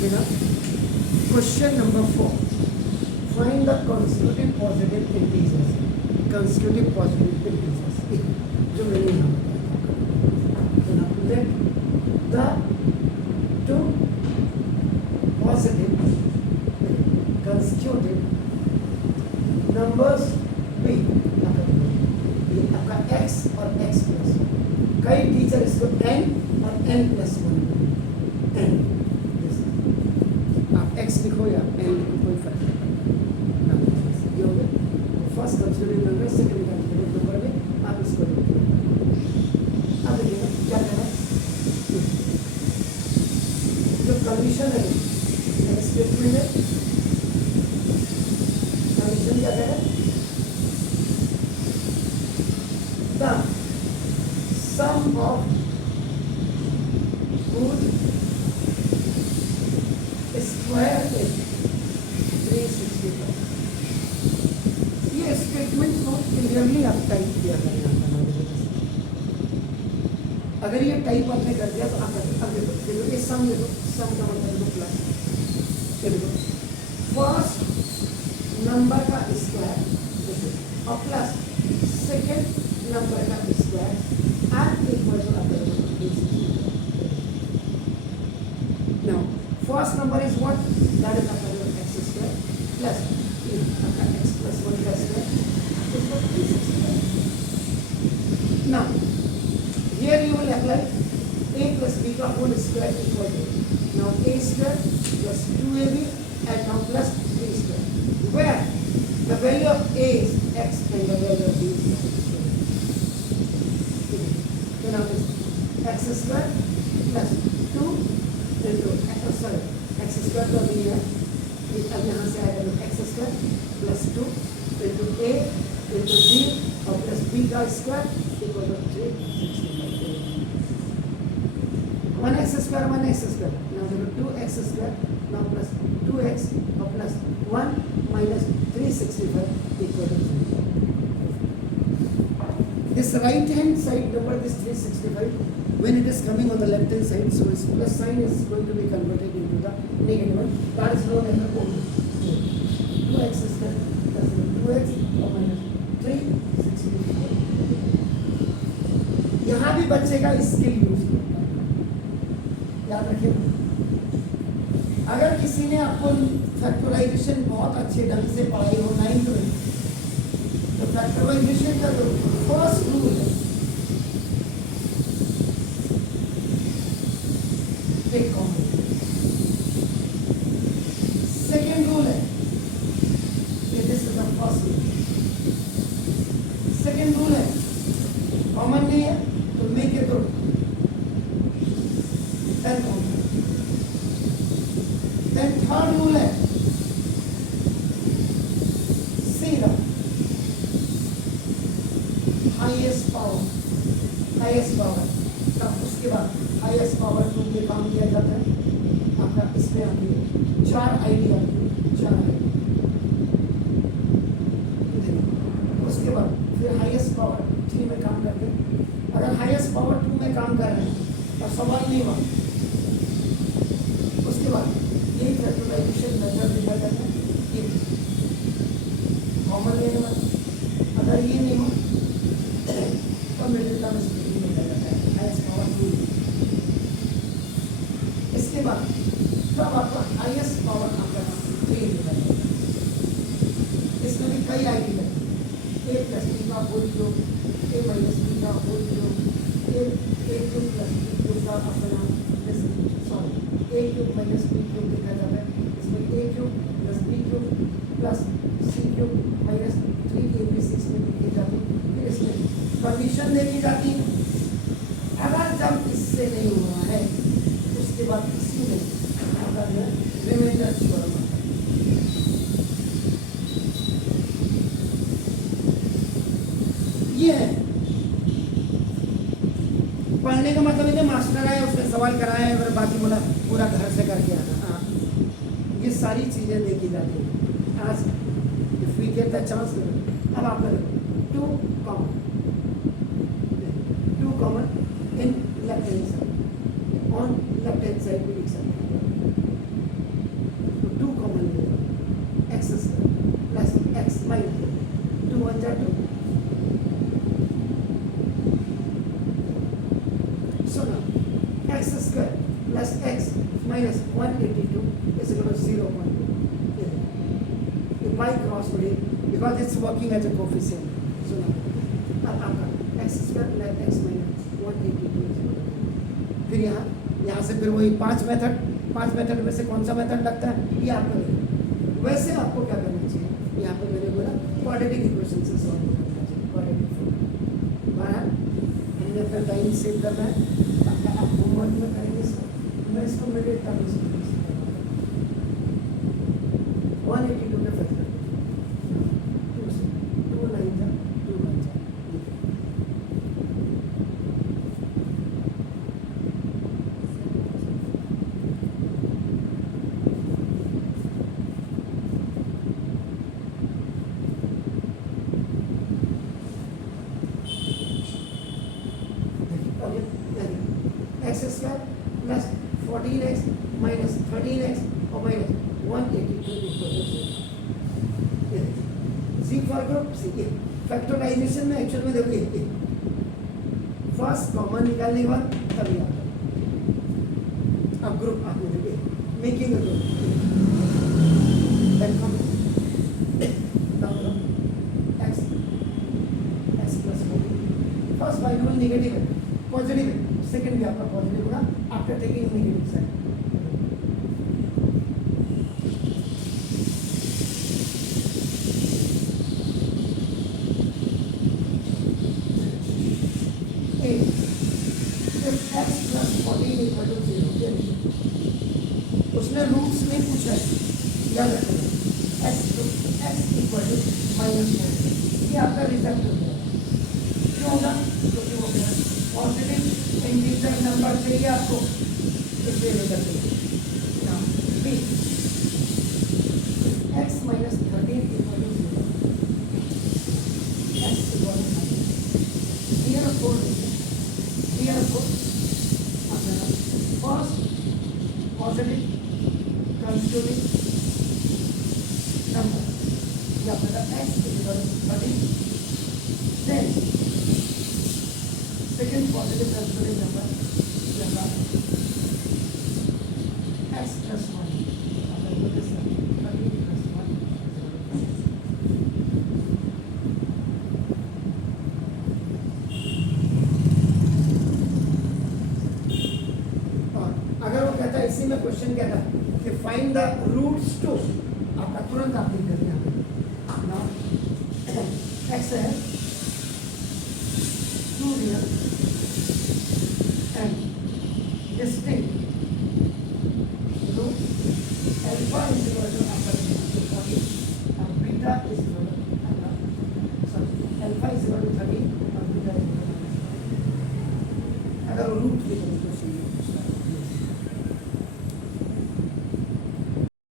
लिखेगा question number 4, find the consecutive positive integers, consecutive positive integers, जो मैंने यहाँ बताया। Let the two positive consecutive numbers be, ये आपका x और x प्लस, कई टीचर इसको n और n प्लस 1 n, आप x लिखो या n लिखो कोई फर्क नहीं पड़ता। ये हो गया first consecutive number, second consecutive number में आप इसको लिखो। अब देखिए क्या करना है, जो कंडीशन है स्टेटमेंट है, कंडीशन क्या कह रहा है, the sum of good square is 365। ये स्टेटमेंट को क्लियरली आप टाइप किया करें। अगर ये टाइप आपने कर दिया तो आप देखो ये सम देखो, सम का मतलब देखो प्लस, देखो फर्स्ट नंबर का स्क्वायर और प्लस सेकेंड नंबर का square at equal to now first number is what, that is आपका x स्क्वायर प्लस आपका x प्लस 1 का square is 365। Now here you will apply a plus b का whole square equal to now a square plus 2ab and now plus 3 square, where the value of a is x and the value of b is x square. So now this x square plus 2 into x square तो अभी है, अब यहाँ से आएगा तो x square plus 2 into a into b और plus b का square equal to 365। 1x square now there are 2x square now plus 2x or plus 1 minus 365 equal to 0. This right hand side number, this 365, when it is coming on the left hand side, so its plus sign is going to be converted into the negative one, that is known as the code. 2x square plus 2x or minus 365। यहाँ भी बच्चे का skill use करता है, याद रखिए। अगर किसी ने आपको फैक्टराइजेशन बहुत अच्छे ढंग से पढ़ाई हो 9th में, तो फैक्टराइजेशन का जो फर्स्ट रूल है, टेक कॉमन। सेकेंड रूल है, this is the first rule. Second rule है कॉमन नहीं है तो make it group, then common. Then third rule है सीधा हाईएस्ट पावर, तब उसके बाद हाईएस्ट पावर टू ये काम किया जाता है आपका, इसमें आती है 4 आईडी आती है, 4 आईडी। उसके बाद फिर हाईएस्ट पावर 3 में काम करते हैं। अगर हाईएस्ट पावर 2 में काम कर रहे हैं तो सवाल नहीं हुआ। उसके बाद ये फैक्टराइजेशन मेथड लिखा जाता है, ये कॉमन लेने वाला। अगर ये नहीं हो तो मिडिल टर्म स्प्लिटिंग लिखा जाता है, हाईएस्ट पावर 2। इसके बाद तब आपका हाईएस्ट पावर आपका 3 लिखा जाता है। इसमें भी कई आईडी है, a प्लस b का whole cube, a minus b का whole cube, a cube plus b cube का अपना a cube minus b cube लिखा जाता है। इसमें a cube plus b cube plus c cube minus 3ab6 में लिखी जाती है। फिर इसमें कंडीशन देखी जाती है, अगर जब इससे नहीं हुआ है उसके बाद इसी में रिमाइंडर छोड़ना। ये है पढ़ने का मतलब है मास्टर आए उसने सवाल कराया है और बाकी बोला पूरा घर से करके आना। हाँ, ये सारी चीज़ें देखी जाती हैं। आज if we get the chance, अब आप करें 2 common in left hand side, on left hand side भी लिख सकते हैं। minus 182 is equal to 0.2. If y cross बड़े because it's working as a coefficient. So now अब आपका x square plus x minus 182 is equal to फिर यहाँ से फिर वही पांच मेथड में से कौन सा मेथड लगता है ये आपको देखो। वैसे आपको क्या करना चाहिए, यहाँ पे मैंने बोला क्वाड्रेटिक इक्वेशन से सॉल्व करना चाहिए, क्वाड्रेटिक फॉर्म। बराबर हमने अपना टाइम सेव करना है, आप होमवर्क में करेंगे इसको, मैं इसको मेरे टर्म में 182 में फैक्टर 2 9 था 2 1 था। X square plus 14x minus 13x और minus 182 equal to 0। See for group see factorization में एक्चुअल में देखिए फर्स्ट कॉमन निकालने के बाद तभी आता है। अब ग्रुप आपने देखिए making a group x plus 14 first binomial negative है, पॉजिटिव है, सेकंड भी आपका पॉजिटिव होगा आफ्टर टेकिंग नेगेटिव साइड। उसने रूट्स में पूछा है, याद रखना x इक्वल टू माइनस 1, ये आपका रिजल्ट हो गया। क्यों होगा? क्योंकि वो पॉजिटिव इंटीजर नंबर चाहिए आपको, इसलिए result be x minus 13 equal to 0, x equal to clear four first positive constitutive number या फिर x equal to 13, then second positive constitutive number या x प्लस 1 अगर ये प्लस 1 इसी में क्वेश्चन क्या था कि फाइंड द रूट्स टू, आपका तुरंत आप लिख देंगे नाउ x है 2 real and distinct root alpha is equal to आपका 40 और बीटा इज